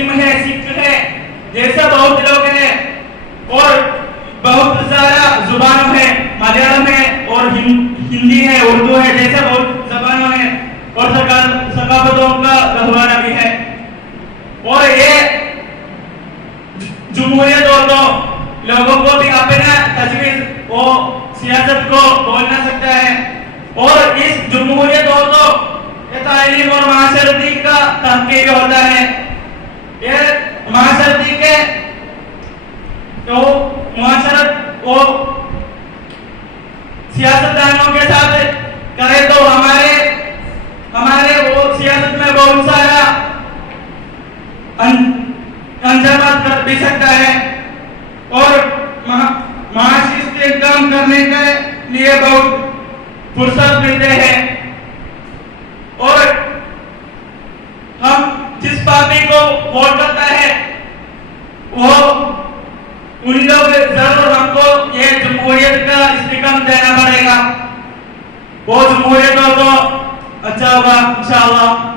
मुस्लिम है, सिख है, जैसे बहुत लोग हैं और बहुत सारा जुबान है, मलयालम है और हिंदी है, उर्दू है, जैसे बहुत जबानों है और सकाफतों का गहवाना भी है। और ये जमहूरियत और तो लोगों को भी अपना तजवीज वो सियासत को बोलना सकता है और इस जमहूरियत और तो ये तालीम और माशरती का तहकीक होता है। ये माशरती के तो मुआशरत वो सियासतदानों के साथ करे तो हमारे वो सियासत में बहुत सारा अंजाम कर भी सकता है और माशी इस्तेमाल करने के लिए बहुत फुर्सत मिलते हैं। और हम जिस पार्टी को वोट करता है वो उन लोग जरूर हमको ये जमहूरियत का इस्तेमाल देना पड़ेगा। वो जमहूरियत हो तो अच्छा होगा इंशाअल्लाह।